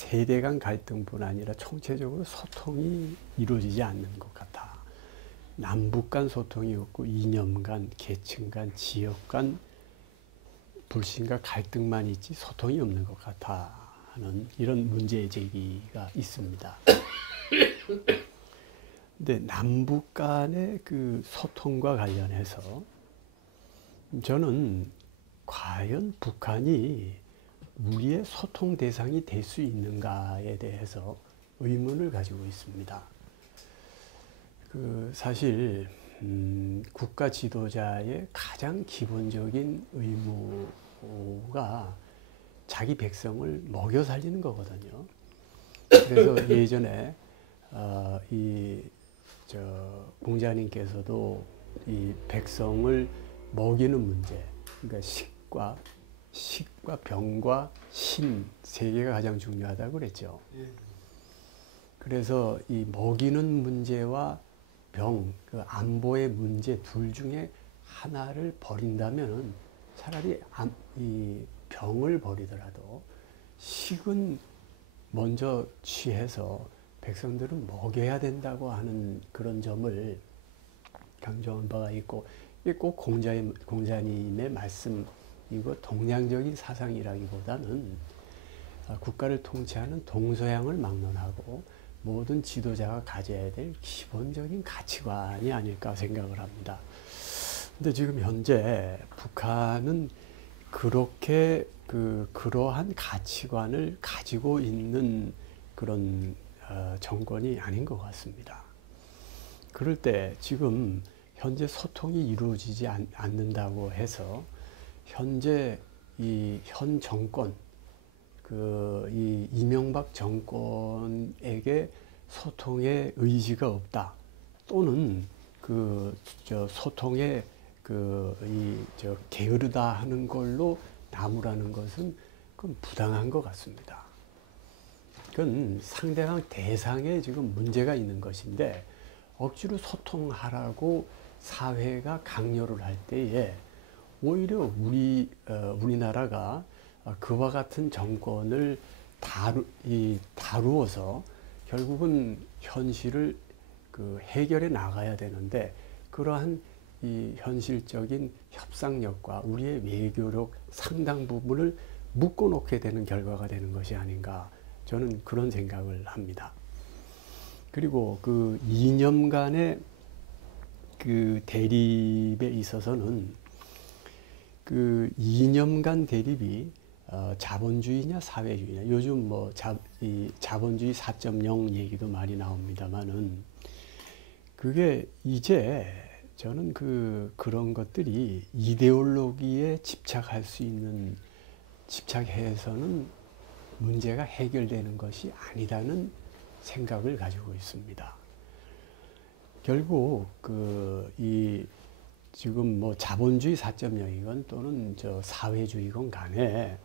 세대 간 갈등뿐 아니라 총체적으로 소통이 이루어지지 않는 것 같아. 남북 간 소통이 없고 이념 간, 계층 간, 지역 간 불신과 갈등만 있지 소통이 없는 것 같아 하는 이런 문제 제기가 있습니다. 근데 남북 간의 그 소통과 관련해서 저는 과연 북한이 우리의 소통 대상이 될 수 있는가에 대해서 의문을 가지고 있습니다. 사실 국가 지도자의 가장 기본적인 의무가 자기 백성을 먹여 살리는 거거든요. 그래서 예전에 공자님께서도 이 백성을 먹이는 문제, 그러니까 식과 병과 신 세 개가 가장 중요하다고 그랬죠. 그래서 이 먹이는 문제와 병, 그 안보의 문제 둘 중에 하나를 버린다면 차라리 이 병을 버리더라도 식은 먼저 취해서 백성들은 먹여야 된다고 하는 그런 점을 강조한 바가 있고, 이게 꼭 공자님의 말씀이고 동양적인 사상이라기보다는 국가를 통치하는 동서양을 막론하고 모든 지도자가 가져야 될 기본적인 가치관이 아닐까 생각을 합니다. 근데 지금 현재 북한은 그렇게 그러한 가치관을 가지고 있는 그런 정권이 아닌 것 같습니다. 그럴 때 지금 현재 소통이 이루어지지 않는다고 해서 현재 현 정권, 이 이명박 정권에게 소통의 의지가 없다, 또는 소통에 게으르다 하는 걸로 나무라는 것은 그건 부당한 것 같습니다. 그건 상대방 대상에 지금 문제가 있는 것인데, 억지로 소통하라고 사회가 강요를 할 때에 오히려 우리나라가 그와 같은 정권을 다루어서 결국은 현실을 해결해 나가야 되는데, 그러한 이 현실적인 협상력과 우리의 외교력 상당 부분을 묶어놓게 되는 결과가 되는 것이 아닌가, 저는 그런 생각을 합니다. 그리고 이념 간의 대립에 있어서는 이념 간 대립이 자본주의냐 사회주의냐, 요즘 이 자본주의 4.0 얘기도 많이 나옵니다만은, 그게 이제 저는 그런 것들이 이데올로기에 집착해서는 문제가 해결되는 것이 아니라는 생각을 가지고 있습니다. 결국 지금 자본주의 4.0이건 또는 사회주의건 간에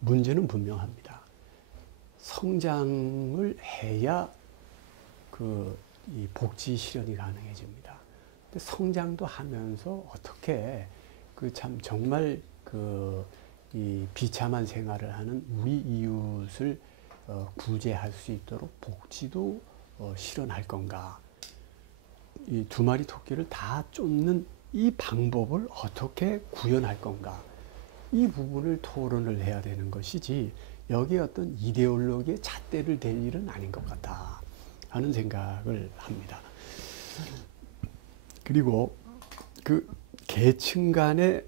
문제는 분명합니다. 성장을 해야 이 복지 실현이 가능해집니다. 근데 성장도 하면서 어떻게 정말 이 비참한 생활을 하는 우리 이웃을 구제할 수 있도록 복지도 실현할 건가? 이 두 마리 토끼를 다 쫓는 이 방법을 어떻게 구현할 건가? 이 부분을 토론을 해야 되는 것이지, 여기에 어떤 이데올로기의 잣대를 댈 일은 아닌 것 같다 하는 생각을 합니다. 그리고 계층 간의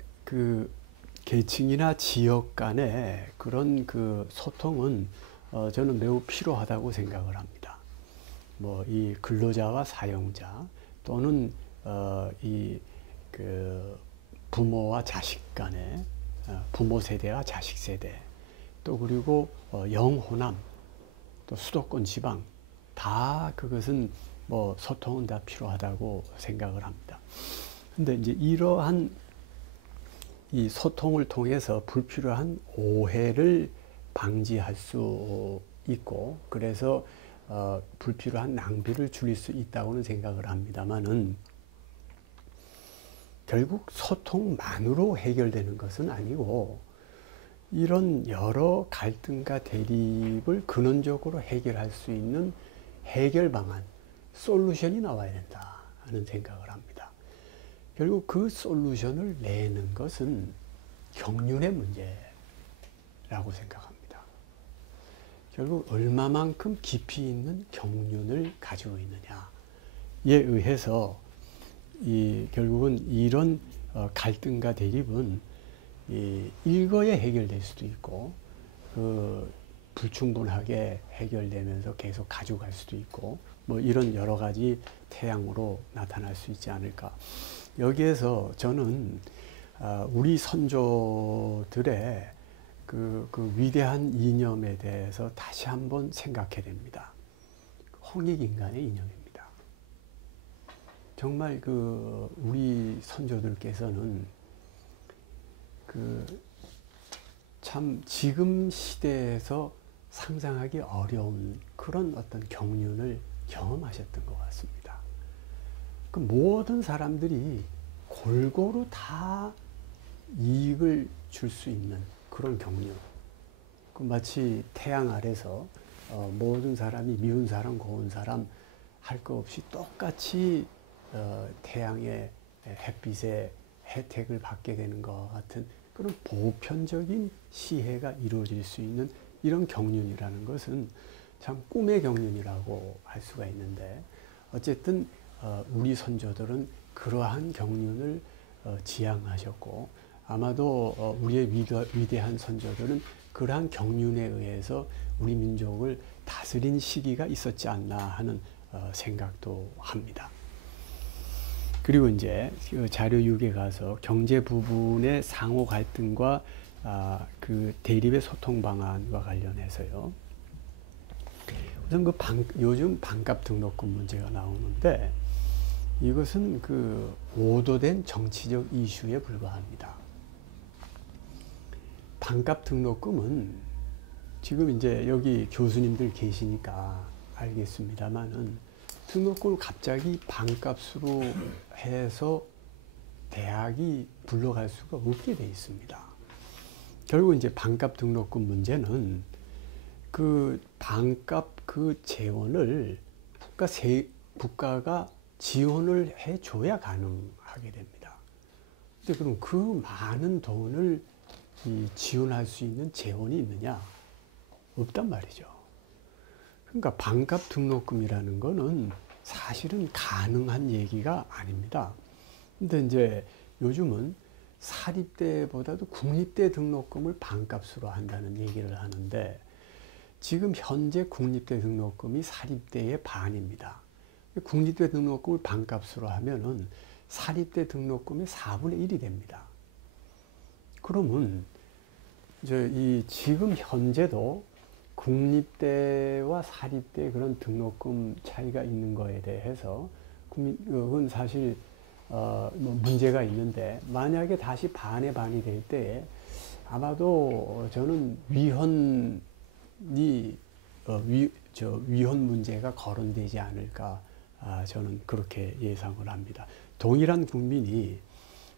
계층이나 지역 간의 그런 소통은 저는 매우 필요하다고 생각을 합니다. 이 근로자와 사용자, 또는 부모와 자식 간의, 부모 세대와 자식 세대, 또 그리고 영호남, 또 수도권 지방, 다 그것은 소통은 다 필요하다고 생각을 합니다. 근데 이제 이러한 이 소통을 통해서 불필요한 오해를 방지할 수 있고, 그래서 불필요한 낭비를 줄일 수 있다고는 생각을 합니다만은, 결국 소통만으로 해결되는 것은 아니고, 이런 여러 갈등과 대립을 근원적으로 해결할 수 있는 해결 방안, 솔루션이 나와야 된다 하는 생각을 합니다. 결국 그 솔루션을 내는 것은 경륜의 문제라고 생각합니다. 결국 얼마만큼 깊이 있는 경륜을 가지고 있느냐에 의해서 결국은 이런 갈등과 대립은 일거에 해결될 수도 있고 불충분하게 해결되면서 계속 가져갈 수도 있고 뭐 이런 여러 가지 태양으로 나타날 수 있지 않을까. 여기에서 저는 우리 선조들의 그 위대한 이념에 대해서 다시 한번 생각해 됩니다. 홍익인간의 이념입니다. 정말 우리 선조들께서는 참 지금 시대에서 상상하기 어려운 그런 어떤 경륜을 경험하셨던 것 같습니다. 그 모든 사람들이 골고루 다 이익을 줄 수 있는 그런 경륜. 마치 태양 아래서 모든 사람이 미운 사람, 고운 사람 할 것 없이 똑같이 태양의 햇빛의 혜택을 받게 되는 것 같은 그런 보편적인 시혜가 이루어질 수 있는 이런 경륜이라는 것은 참 꿈의 경륜이라고 할 수가 있는데, 어쨌든 우리 선조들은 그러한 경륜을 지향하셨고, 아마도 우리의 위대한 선조들은 그러한 경륜에 의해서 우리 민족을 다스린 시기가 있었지 않나 하는 생각도 합니다. 그리고 이제 자료 6에 가서 경제 부분의 상호 갈등과 그 대립의 소통 방안과 관련해서요. 우선 요즘 반값 등록금 문제가 나오는데, 이것은 오도된 정치적 이슈에 불과합니다. 반값 등록금은 지금 이제 여기 교수님들 계시니까 알겠습니다만은, 등록금을 갑자기 반값으로 해서 대학이 불러갈 수가 없게 돼 있습니다. 결국 이제 반값 등록금 문제는 그 반값 재원을 국가가 지원을 해줘야 가능하게 됩니다. 근데 그럼 그 많은 돈을 지원할 수 있는 재원이 있느냐? 없단 말이죠. 그러니까 반값 등록금이라는 거는 사실은 가능한 얘기가 아닙니다. 근데 이제 요즘은 사립대보다도 국립대 등록금을 반값으로 한다는 얘기를 하는데, 지금 현재 국립대 등록금이 사립대의 반입니다. 국립대 등록금을 반값으로 하면은 사립대 등록금의 4분의 1이 됩니다. 그러면 이제 지금 현재도 국립대와 사립대 그런 등록금 차이가 있는 거에 대해서 그건 사실 뭐 문제가 있는데, 만약에 다시 반의 반이 될 때에 아마도 저는 위헌 문제가 거론되지 않을까, 저는 그렇게 예상을 합니다. 동일한 국민이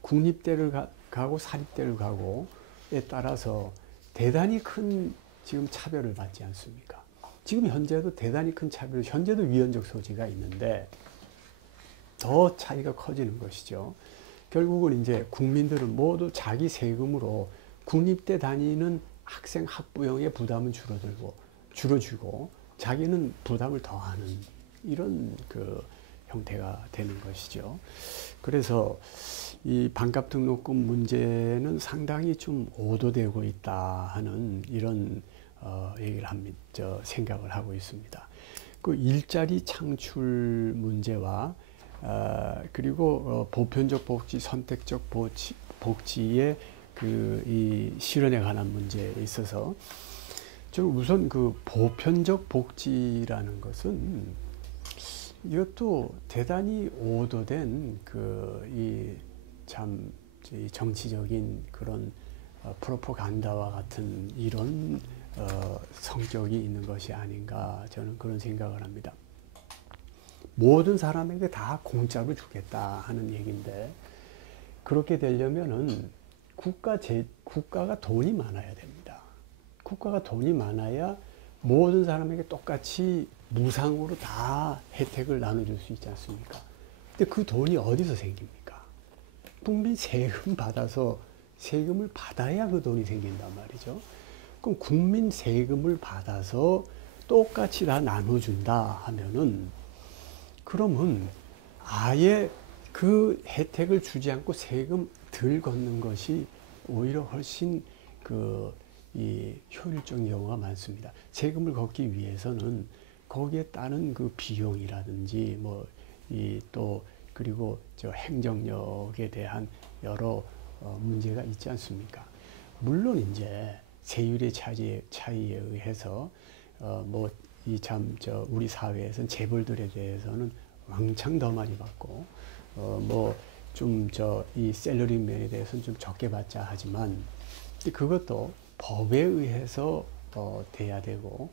국립대를 가고 사립대를 가고에 따라서 대단히 큰 지금 차별을 받지 않습니까? 지금 현재도 대단히 큰 차별, 현재도 위헌적 소지가 있는데 더 차이가 커지는 것이죠. 결국은 이제 국민들은 모두 자기 세금으로 국립대 다니는 학생 학부형의 부담은 줄어주고 자기는 부담을 더하는 이런 형태가 되는 것이죠. 그래서 이 반값 등록금 문제는 상당히 좀 오도되고 있다 하는 이런 얘기를 생각을 하고 있습니다. 그 일자리 창출 문제와 그리고 보편적 복지, 선택적 복지의 이 실현에 관한 문제에 있어서 저는 우선 보편적 복지라는 것은 이것도 대단히 오도된 이 정치적인 그런 프로파간다와 같은 이런 성격이 있는 것이 아닌가, 저는 그런 생각을 합니다. 모든 사람에게 다 공짜로 주겠다 하는 얘기인데, 그렇게 되려면은 국가가 돈이 많아야 됩니다. 국가가 돈이 많아야 모든 사람에게 똑같이 무상으로 다 혜택을 나눠줄 수 있지 않습니까? 근데 그 돈이 어디서 생깁니까? 국민 세금 받아서 세금을 받아야 그 돈이 생긴단 말이죠. 그럼 국민 세금을 받아서 똑같이 다 나눠준다 하면은 그러면 아예 그 혜택을 주지 않고 세금 덜 걷는 것이 오히려 훨씬 이 효율적인 경우가 많습니다. 세금을 걷기 위해서는 거기에 따른 그 비용이라든지 뭐 또 그리고 저 행정력에 대한 여러 문제가 있지 않습니까? 물론 이제 세율의 차이에 의해서 뭐 이 참 저 우리 사회에서는 재벌들에 대해서는 왕창 더 많이 받고 뭐 좀 저 이 셀러리맨에 대해서는 좀 적게 받자 하지만 그것도 법에 의해서 돼야 되고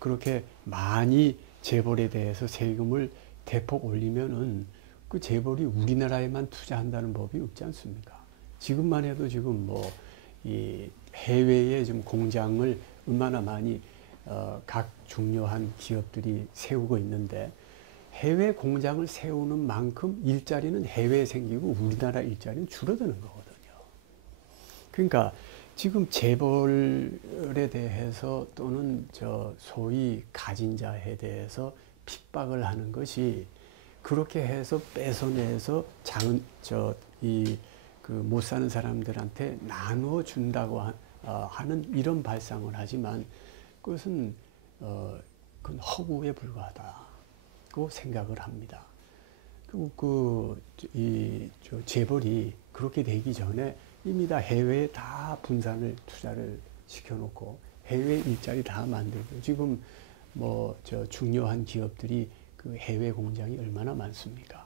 그렇게 많이 재벌에 대해서 세금을 대폭 올리면은 그 재벌이 우리나라에만 투자한다는 법이 없지 않습니까? 지금만 해도 지금 뭐 이 해외에 좀 공장을 얼마나 많이 각 중요한 기업들이 세우고 있는데 해외 공장을 세우는 만큼 일자리는 해외에 생기고 우리나라 일자리는 줄어드는 거거든요. 그러니까 지금 재벌에 대해서 또는 저 소위 가진 자에 대해서 핍박을 하는 것이 그렇게 해서 뺏어내서 못 사는 사람들한테 나누어 준다고 하는 이런 발상을 하지만 그것은 그건 허구에 불과하다고 생각을 합니다. 그리고 재벌이 그렇게 되기 전에 이미 다 해외에 다 분산을 투자를 시켜놓고 해외 일자리 다 만들고 지금 뭐 중요한 기업들이 그 해외 공장이 얼마나 많습니까?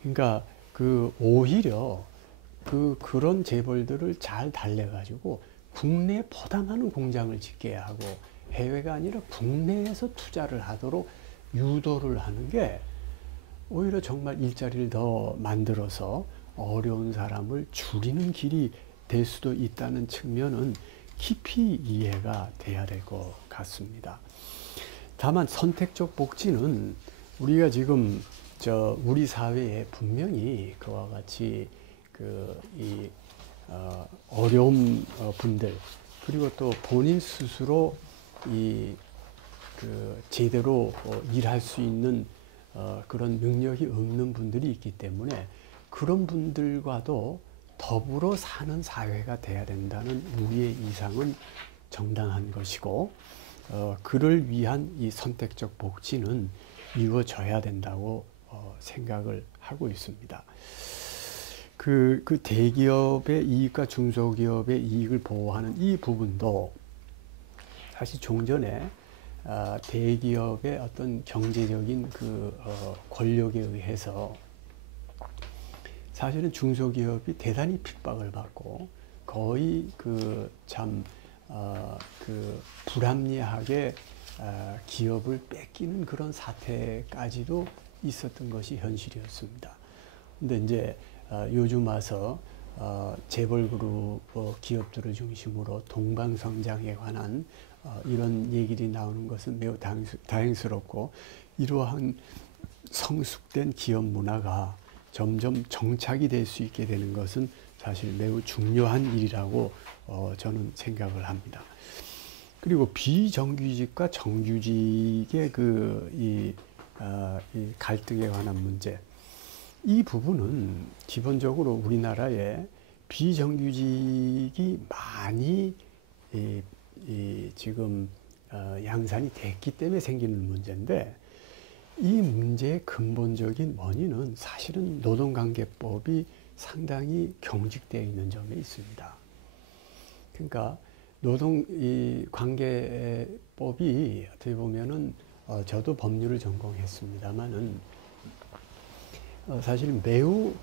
그러니까 오히려 그런 재벌들을 잘 달래가지고 국내에 보다 많은 공장을 짓게 하고 해외가 아니라 국내에서 투자를 하도록 유도를 하는 게 오히려 정말 일자리를 더 만들어서 어려운 사람을 줄이는 길이 될 수도 있다는 측면은 깊이 이해가 돼야 될 것 같습니다. 다만 선택적 복지는 우리가 지금 우리 사회에 분명히 그와 같이 어려운 분들 그리고 또 본인 스스로 제대로 일할 수 있는 그런 능력이 없는 분들이 있기 때문에 그런 분들과도 더불어 사는 사회가 돼야 된다는 우리의 이상은 정당한 것이고 그를 위한 이 선택적 복지는 이루어져야 된다고 생각을 하고 있습니다. 그 대기업의 이익과 중소기업의 이익을 보호하는 이 부분도 사실 종전에 대기업의 어떤 경제적인 권력에 의해서 사실은 중소기업이 대단히 핍박을 받고 거의 불합리하게 기업을 뺏기는 그런 사태까지도 있었던 것이 현실이었습니다. 근데 이제 요즘 와서 재벌그룹 기업들을 중심으로 동방성장에 관한 이런 얘기들이 나오는 것은 매우 다행스럽고 이러한 성숙된 기업 문화가 점점 정착이 될 수 있게 되는 것은 사실 매우 중요한 일이라고 저는 생각을 합니다. 그리고 비정규직과 정규직의 이 갈등에 관한 문제, 이 부분은 기본적으로 우리나라에 비정규직이 많이 지금 양산이 됐기 때문에 생기는 문제인데 이 문제의 근본적인 원인은 사실은 노동관계법이 상당히 경직되어 있는 점에 있습니다. 그러니까 관계법이 어떻게 보면은 저도 법률을 전공했습니다만은 사실 매우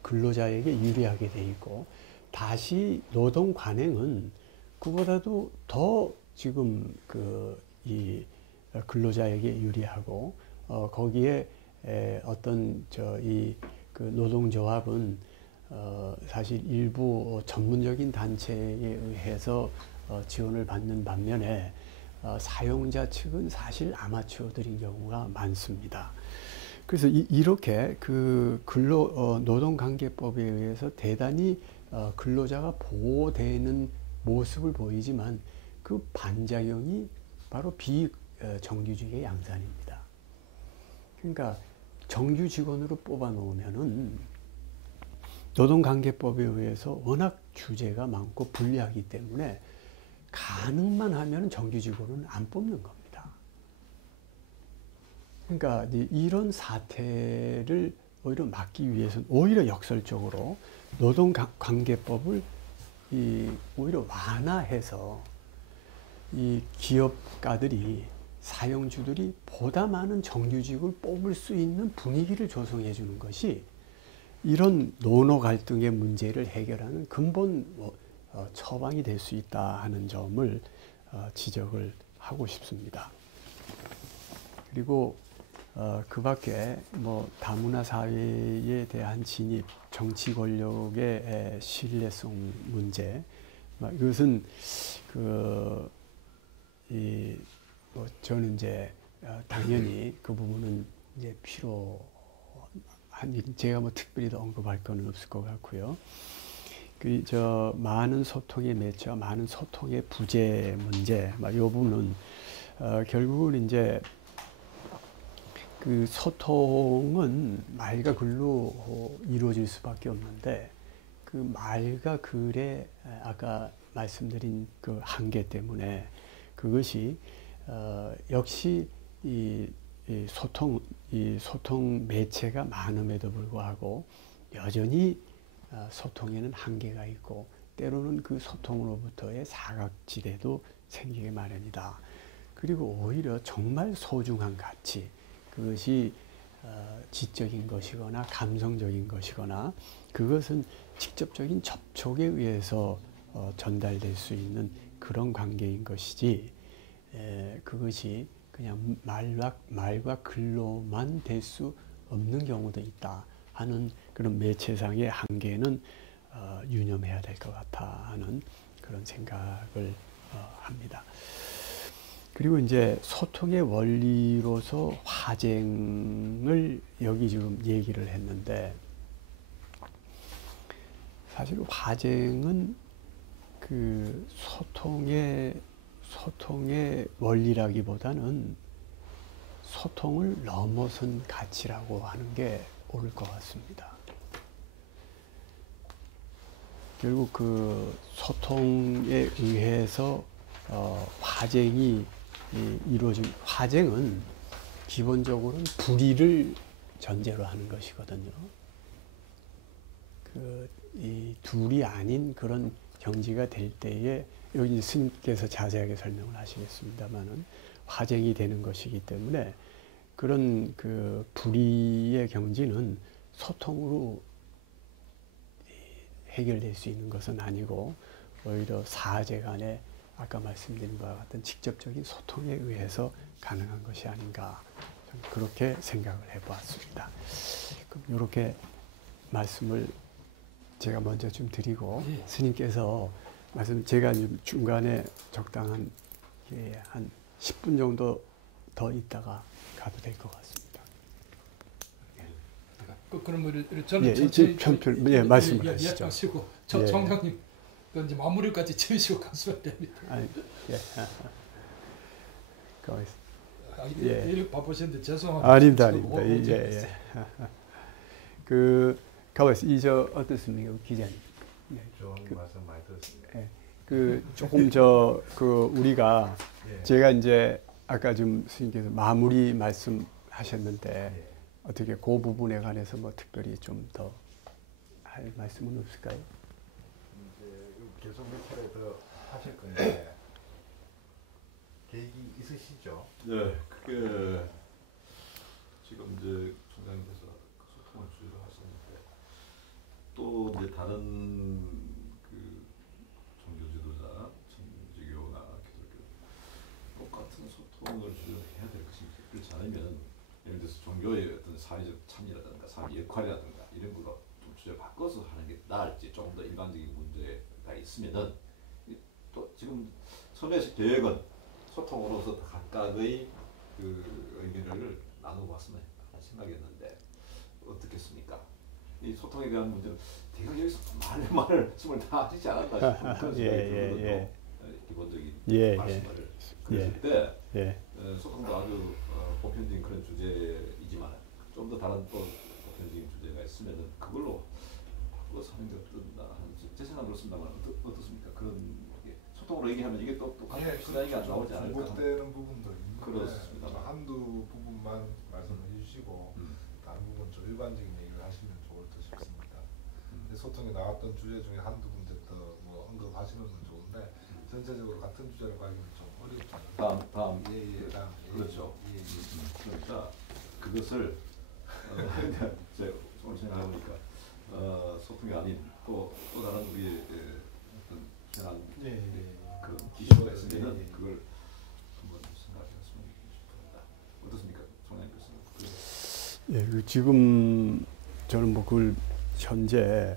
근로자에게 유리하게 돼 있고 다시 노동 관행은 그보다도 더 지금 이 근로자에게 유리하고 거기에 어떤 노동조합은 사실 일부 전문적인 단체에 의해서 지원을 받는 반면에 사용자 측은 사실 아마추어들인 경우가 많습니다. 그래서 이렇게 그 노동관계법에 의해서 대단히 근로자가 보호되는 모습을 보이지만 그 반작용이 바로 비정규직의 양산입니다. 그러니까 정규 직원으로 뽑아 놓으면은 노동관계법에 의해서 워낙 규제가 많고 불리하기 때문에 가능만 하면 정규 직원은 안 뽑는 겁니다. 그러니까 이런 사태를 오히려 막기 위해서는 오히려 역설적으로 노동관계법을 오히려 완화해서 이 기업가들이 사용주들이 보다 많은 정규직을 뽑을 수 있는 분위기를 조성해 주는 것이 이런 노노 갈등의 문제를 해결하는 근본 처방이 될 수 있다 하는 점을 지적을 하고 싶습니다. 그리고 그 밖에 뭐 다문화 사회에 대한 진입, 정치 권력의 신뢰성 문제, 이것은 저는 이제 당연히 그 부분은 이제 제가 뭐 특별히 더 언급할 건 없을 것 같고요. 많은 소통의 매체와 많은 소통의 부재 문제, 이 부분은 결국은 이제 그 소통은 말과 글로 이루어질 수밖에 없는데 그 말과 글의 아까 말씀드린 그 한계 때문에 그것이 역시 이 소통 매체가 많음에도 불구하고 여전히 소통에는 한계가 있고 때로는 그 소통으로부터의 사각지대도 생기게 마련이다. 그리고 오히려 정말 소중한 가치, 그것이 지적인 것이거나 감성적인 것이거나 그것은 직접적인 접촉에 의해서 전달될 수 있는 그런 관계인 것이지 그것이 그냥 말과 글로만 될 수 없는 경우도 있다 하는 그런 매체상의 한계는 유념해야 될 것 같아 하는 그런 생각을 합니다. 그리고 이제 소통의 원리로서 화쟁을 여기 지금 얘기를 했는데 사실 화쟁은 그 소통의 원리라기보다는 소통을 넘어선 가치라고 하는 게 옳을 것 같습니다. 결국 그 소통에 의해서 화쟁이 이루어진 화쟁은 기본적으로는 불의를 전제로 하는 것이거든요. 이 둘이 아닌 그런 경지가 될 때에 여기 스님께서 자세하게 설명을 하시겠습니다만은 화쟁이 되는 것이기 때문에 그런 그 불의의 경지는 소통으로 해결될 수 있는 것은 아니고 오히려 사제 간에 아까 말씀드린 바와 같은 직접적인 소통에 의해서 가능한 것이 아닌가 그렇게 생각을 해보았습니다. 그럼 이렇게 말씀을 제가 먼저 좀 드리고 스님께서 제가 중간에 적당한 한 10분 정도 더 있다가 가도 될 것 같습니다. 그럼 저는 천천히 말씀을 하시죠. 하시고 총장님 이제 마무리까지 지으시고 가시면 됩니다. 일 바쁘신데 죄송합니다. 아닙니다. 가만있어. 어떻습니까, 기자님? 좋은 말씀 많이 들었습니다. 조금 우리가 제가 이제 아까 좀 스님께서 마무리 말씀하셨는데 어떻게 그 부분에 관해서 뭐 특별히 좀 더 할 말씀은 없을까요? 이제 계속 몇 차례 더 하실 건데 계획이 있으시죠? 네, 그게 지금 이제 총장님께서 소통을 주의를 하셨는데 또 이제 다른 그 종교 지도자, 천주교나 기독교 똑같은 소통을 해야 될 것인지 그렇지 않으면 예를 들어서 종교의 어떤 사회적 참여라든가 사회 역할이라든가 이런 걸로 좀 주제를 바꿔서 하는 게 나을지 조금 더 일반적인 문제가 있으면은 또 지금 선례식 계획은 소통으로서 각각의 그 의견을 나누고 왔으면 하는 생각이었는데 어떻겠습니까? 이 소통에 대한 문제는 대가 여기서 말을 숨을 다 하지 않았나 싶은 그런 생각이 들거든요. 기본적인 말씀을 그랬을 때 소통도 아주 보편적인 그런 주제이지만 좀 더 다른 또 보편적인 주제가 있으면은 그걸로 바꿔서 하는 게 어떤가 하는 제 생각은 그렇습니다만 어떻습니까? 그런 게 소통으로 얘기하면 이게 또 시나리오가 안 나오지 않을까? 잘못되는 부분도 있는데 그렇습니다. 한두 부분만 말씀해 주시고 다른 부분 좀 일반적인 얘기를 하시면 좋을 듯 싶습니다. 근데 소통에 나왔던 주제 중에 한두 군데 더 뭐 언급하시는 건 좋은데 전체적으로 같은 주제를 가기는 좀 어렵잖아요. 다음 다음 그렇죠. 그러니까 그것을 제가 오늘 생각해보니까 소통이 아닌 또 다른 우리의 어떤 현안 그런 이슈가 있으면은 그걸 한번 생각해봤으면 싶습니다. 어떻습니까, 총장님? 지금 저는 뭐 그걸 현재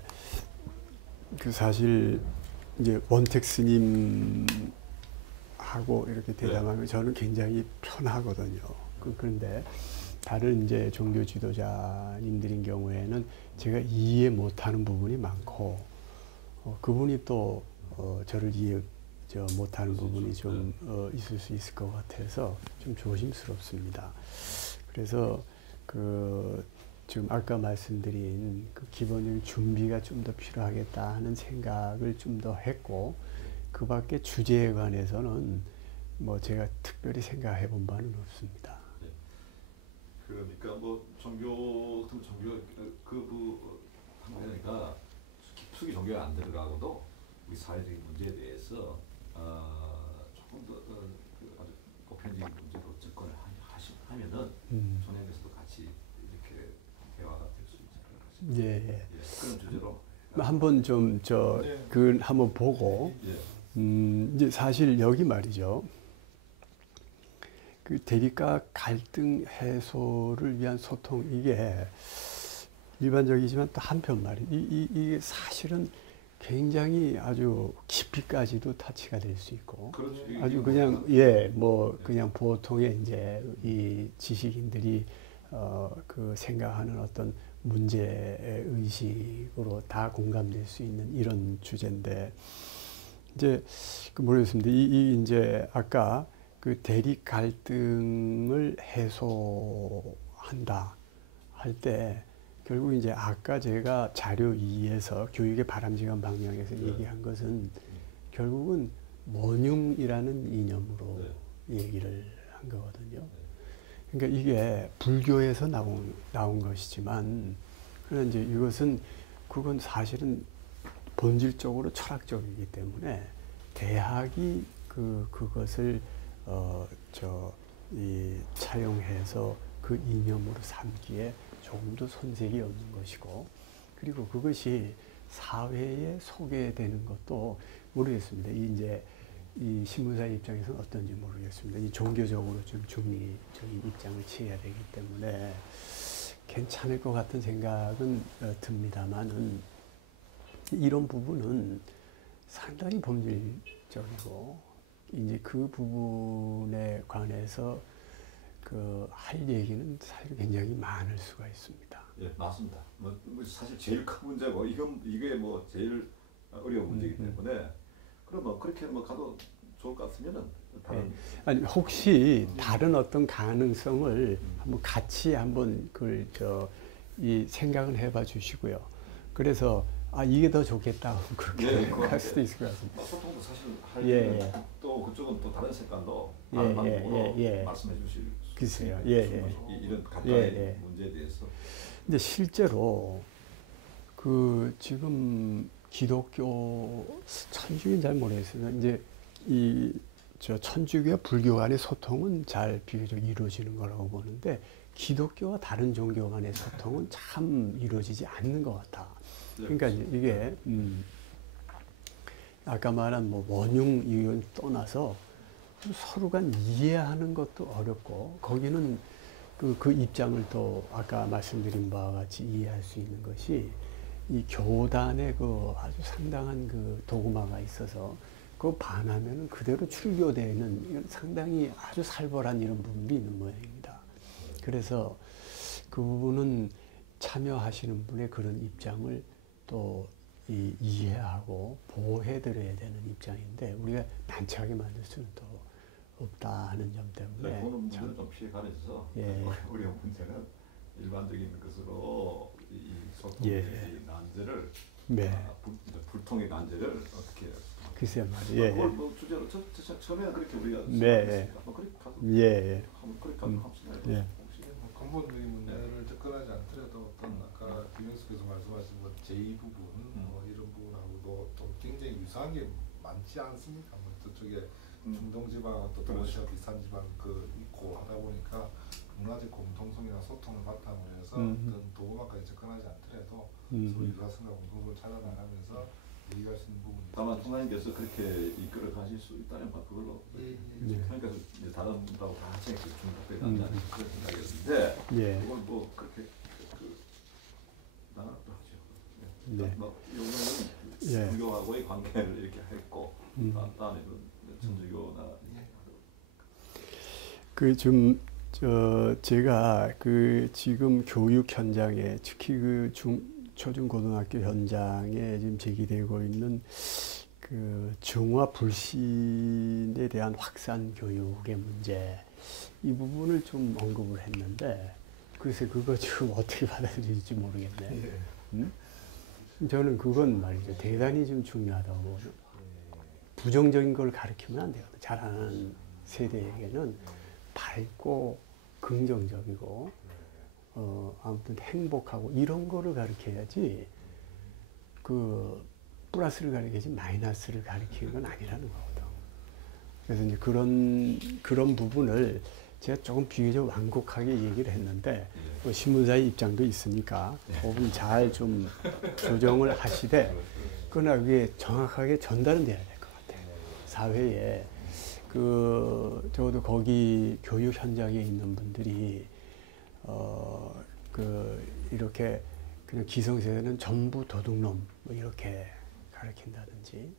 그 사실 이제 원택 스님하고 이렇게 대담하면 저는 굉장히 편하거든요. 그런데 다른 이제 종교 지도자님들인 경우에는 제가 이해 못하는 부분이 많고 그분이 또 저를 이해 못하는 부분이 좀 있을 수 있을 것 같아서 좀 조심스럽습니다. 그래서 지금 아까 말씀드린 그 기본적인 준비가 좀 더 필요하겠다 하는 생각을 좀 더 했고 그 밖에 주제에 관해서는 뭐 제가 특별히 생각해 본 바는 없습니다. 그러니까 뭐 종교 하니까 깊숙이 종교가 안 들어가고도 우리 사회적인 문제에 대해서 조금 더 아주 보편적인 문제로 접근을 하면은 전형에서도 같이 이렇게 대화가 될 수 있을 것 같습니다. 그런 주제로 한번 좀 그 한번 보고 이제 사실 여기 말이죠. 그 대립과 갈등 해소를 위한 소통 이게 일반적이지만 또 한편 이게 사실은 굉장히 아주 깊이까지도 타치가 될 수 있고 아주 그냥 그냥 보통의 이제 이 지식인들이 그 생각하는 어떤 문제 의식으로 다 공감될 수 있는 이런 주제인데 이제 모르겠습니다. 이 이제 아까 그 대립 갈등을 해소한다 할 때 결국 이제 아까 제가 자료 2에서 교육의 바람직한 방향에서 얘기한 것은 결국은 원흉이라는 이념으로 얘기를 한 거거든요. 그러니까 이게 불교에서 나온 것이지만 그러나 이제 그건 사실은 본질적으로 철학적이기 때문에 대학이 그것을 차용해서 그 이념으로 삼기에 조금 더 손색이 없는 것이고 그리고 그것이 사회에 소개되는 것도 모르겠습니다. 이 신문사 입장에서는 어떤지 모르겠습니다. 이 종교적으로 좀 중립적인 입장을 취해야 되기 때문에 괜찮을 것 같은 생각은 듭니다만은 이런 부분은 상당히 본질적이고 이제 그 부분에 관해서 할 얘기는 사실 굉장히 많을 수가 있습니다. 예, 맞습니다. 뭐 사실 제일 큰 문제고 이게 뭐 제일 어려운 문제이기 때문에 그럼 뭐 그렇게 뭐 가도 좋을 것 같으면은 다른 아니 혹시 다른 어떤 가능성을 한번 같이 한번 이 생각을 해봐 주시고요. 그래서 이게 더 좋겠다 그렇게 할 수도 있을 것 같습니다. 소통도 사실 할 또 그쪽은 또 다른 색깔로 다른 방법으로 말씀해 주실 글쎄요. 이런 각각의 문제에 대해서. 근데 실제로 지금 기독교 천주교는 잘 모르겠어요. 이제 천주교와 불교 간의 소통은 잘 비교적 이루어지는 거라고 보는데 기독교와 다른 종교 간의 소통은 참 이루어지지 않는 것 같아. 그러니까 이게 아까 말한 뭐 원흉 이건 떠나서 서로 간 이해하는 것도 어렵고 거기는 그 입장을 또 아까 말씀드린 바와 같이 이해할 수 있는 것이 이 교단에 그 아주 상당한 그 도구마가 있어서 그 반하면은 그대로 출교되는 이건 상당히 아주 살벌한 이런 부분이 있는 모양입니다. 그래서 그 부분은 참여하시는 분의 그런 입장을 또 이해하고 보호해드려야 되는 입장인데 우리가 난처하게 만들 수는 또 없다 하는 점 때문에 보는 문제는 좀 피해가면서 예. 어려운 문제는 일반적인 것으로 이 소통 예. 난제를 네. 불통의 난제를 어떻게 글쎄 말이에요. 예. 뭐 주제로 처음에는 그렇게 우리가 네. 한번 그렇게 가서 예. 한번 그렇게 가서 합시다. 예. 근본적인 문제를 접근하지 않더라도 어떤 아까 김영수께서 말씀하신 뭐 제2부분 뭐 이런 부분하고도 좀 굉장히 유사한 게 많지 않습니까? 뭐 저쪽에 중동 지방 또 러시아 비슷한 지방 그 있고 하다 보니까 문화적 공통성이나 소통을 바탕으로 해서 어떤 도구만까지 접근하지 않더라도 서로 유사성과 공통성을 찾아나가면서 얘기할 수 있는 부분이 다만 총장님께서 그렇게 이끌어 가실 수 있다면 그걸로 총장님께서 이제 다른 분하고 다 같이 중독되지 않는 그런 생각이었는데 예. 이걸 뭐 그렇게 나는 또 하죠. 네. 뭐 이거는 예. 불교하고의 관계를 이렇게 했고 다음에 천주교나 그 좀 제가 그 지금 교육 현장에 특히 그 초중고등학교 현장에 지금 제기되고 있는 그 중화 불신에 대한 확산 교육의 문제 이 부분을 좀 언급을 했는데 글쎄 그거 지금 어떻게 받아들일지 모르겠네. 저는 그건 말이죠 대단히 좀 중요하다고 부정적인 걸 가르치면 안 되거든. 잘하는 세대에게는 밝고 긍정적이고 아무튼 행복하고 이런 거를 가르쳐야지 그 플러스를 가르치지 마이너스를 가르치는 건 아니라는 거거든. 그래서 이제 그런 부분을 제가 조금 비교적 완곡하게 얘기를 했는데 뭐 신문사의 입장도 있으니까 그분 잘 좀 조정을 하시되 그러나 그게 정확하게 전달은 돼야 될 것 같아요. 사회에 적어도 거기 교육 현장에 있는 분들이 이렇게 그냥 기성세대는 전부 도둑놈 뭐 이렇게 가르친다든지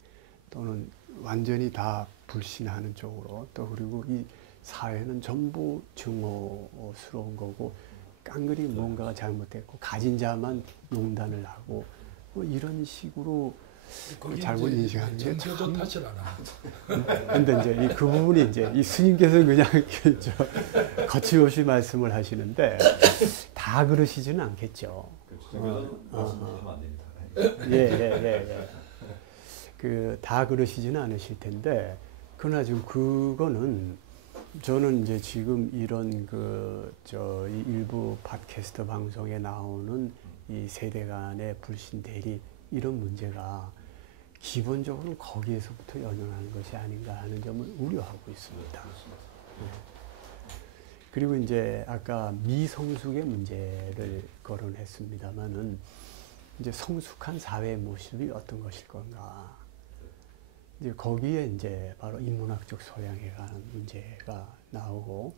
또는 완전히 다 불신하는 쪽으로 또 그리고 이 사회는 전부 증오스러운 거고 깡그리 뭔가가 잘못됐고 가진 자만 농단을 하고 뭐 이런 식으로 잘못 인식하는 게 참. 탓을 안 하고. 근데 이제 그 부분이 이제 이 스님께서는 그냥 거침없이 말씀을 하시는데 다 그러시지는 않겠죠. 말씀하시면 안 됩니다. 예. 다 그러시지는 않으실 텐데 그러나 지금 그거는 저는 이제 지금 이런 이 일부 팟캐스트 방송에 나오는 이 세대 간의 불신 대립 이런 문제가 기본적으로 거기에서부터 연연하는 것이 아닌가 하는 점을 우려하고 있습니다. 그리고 이제 아까 미성숙의 문제를 거론했습니다만은 이제 성숙한 사회의 모습이 어떤 것일 건가. 이제 거기에 이제 바로 인문학적 소양에 관한 문제가 나오고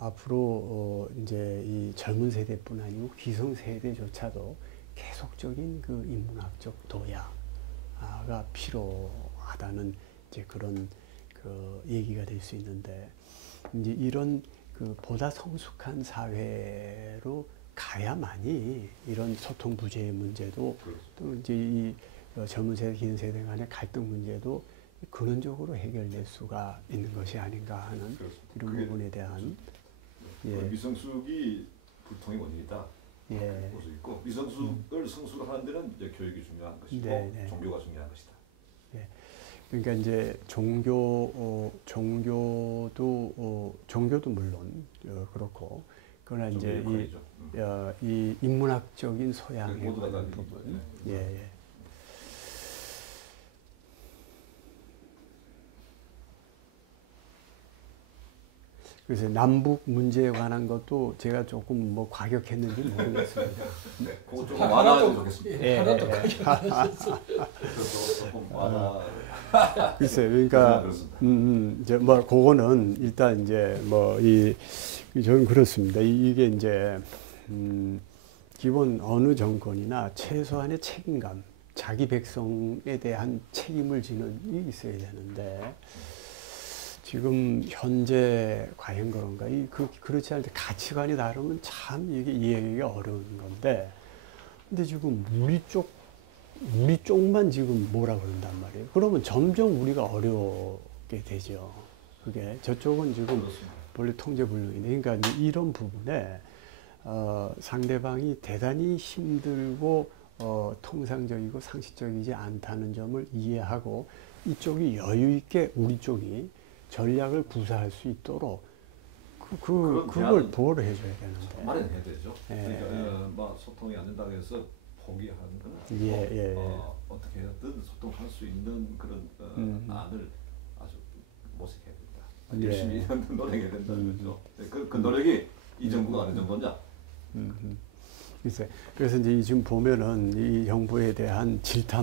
앞으로 이제 이 젊은 세대뿐 아니고 기성 세대조차도 계속적인 그 인문학적 도야가 필요하다는 이제 그런 그 얘기가 될 수 있는데 이제 이런 그 보다 성숙한 사회로 가야만이 이런 소통 부재의 문제도 또 이제 이 젊은 세대, 긴 세대 간의 갈등 문제도 근원적으로 해결될 수가 있는 것이 아닌가 하는 이런 부분에 대한 미성숙이 불통의 원인이다. 예. 볼수 있고 미성숙을 성숙하는 데는 이제 교육이 중요한 것이고 종교가 중요한 것이다. 예. 그러니까 이제 종교도 물론 그렇고 그러나 이제 이 인문학적인 소양에 관한 부분. 예. 그래서 남북 문제에 관한 것도 제가 조금 뭐 과격했는지 모르겠습니다. 네, 그거 조금 완화하면 좋겠습니다. 하나도 과격하셨어요. 조금 완화. 글쎄요, 그러니까 이제 뭐 그거는 일단 이제 뭐 저는 그렇습니다. 이게 이제 기본 어느 정권이나 최소한의 책임감, 자기 백성에 대한 책임을 지는 게 있어야 되는데 지금 현재 과연 그런가? 그렇지 않을 때 가치관이 다르면 참 이게 이해하기가 어려운 건데, 근데 지금 우리 쪽만 지금 뭐라 그런단 말이에요. 그러면 점점 우리가 어렵게 되죠. 그게 저쪽은 지금 원래 통제불능인데, 그러니까 이런 부분에 상대방이 대단히 힘들고 통상적이고 상식적이지 않다는 점을 이해하고 이쪽이 여유 있게 우리 쪽이 전략을 구사할 수 있도록 그걸 보호를 해줘야 되는데 마련해야 되죠. 예. 그러니까 뭐 소통이 안 된다고 해서 포기하는 건 예. 어떻게 해든 소통할 수 있는 그런 안을 아주 모색해야 된다. 예. 열심히 노력해야 된다는 거죠. 그 노력이 이 정부가 어느 정도냐? 그래서 이제 지금 보면은 이 정부에 대한 질타